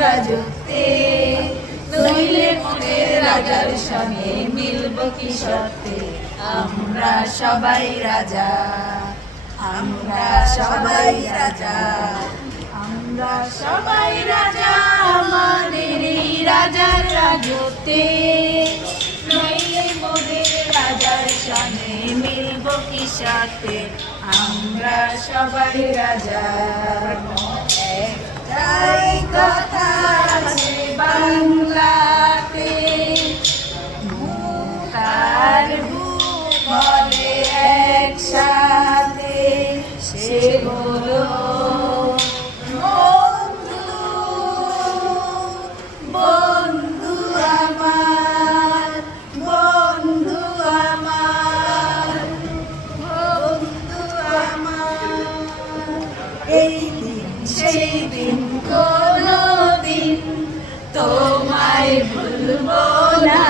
রাজত্বে নইলে মনের রাজার সঙ্গে মিলব কি সত্যে? আমরা সবাই রাজা। আমরা সবাই রাজা। আমরা সবাই রাজা আমাদের এই রাজার নইলে রাজার সঙ্গে মিলব কি সত্যে? আমরা সবাই রাজা। এই দিন, সেই দিন কোনো দিন তোমায় ভুলবো না।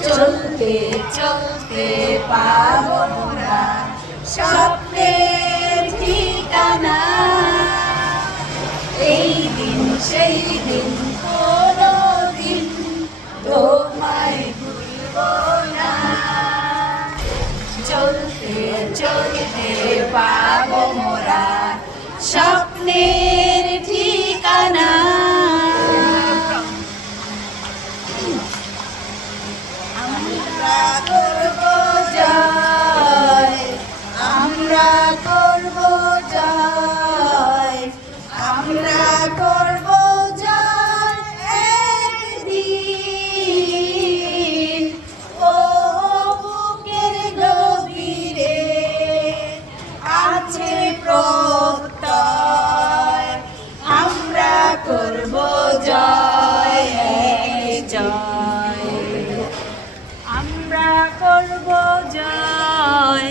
চলতে চলতে পাবো না স্বপ্নের ঠিকানা। এই দিন, সেই দিন কোনো দিন তোমায় ভুলবো না। চলতে চলতে স্বপ্নের ঠিকানা। আমার আমরা করব জয়।